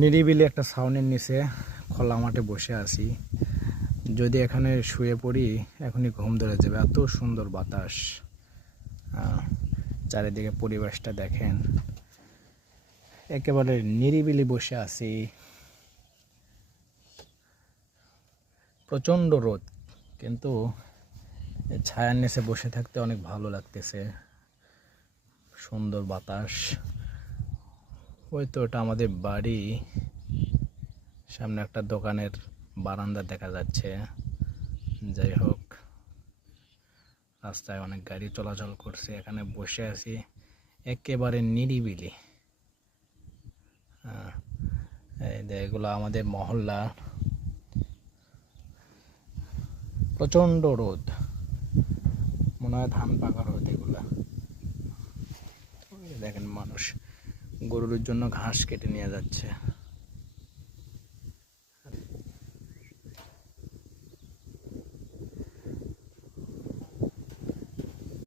নিরিবিলি একটা ছাউনির নিচে খোলা মাঠে বসে আছি। যদি এখানে শুয়ে পড়ি এখনই ঘুম ধরে যাবে, এত সুন্দর বাতাস। চারিদিকে পরিবেশটা দেখেন, একেবারে নিরিবিলি বসে আছি। প্রচণ্ড রোদ, কিন্তু ছায়ার নিচে বসে থাকতে অনেক ভালো লাগতেছে। সুন্দর বাতাস। ওই তো ওটা আমাদের বাড়ি, সামনে একটা দোকানের বারান্দা দেখা যাচ্ছে। যাই হোক, রাস্তায় অনেক গাড়ি চলাচল করছে, এখানে বসে আছি একেবারে নিরিবিলি। এগুলো আমাদের মহল্লা। প্রচণ্ড রোদ, মনে হয় ধান পাকার রোদ এগুলা। দেখেন মানুষ গরুর জন্য ঘাস কেটে নিয়ে যাচ্ছে।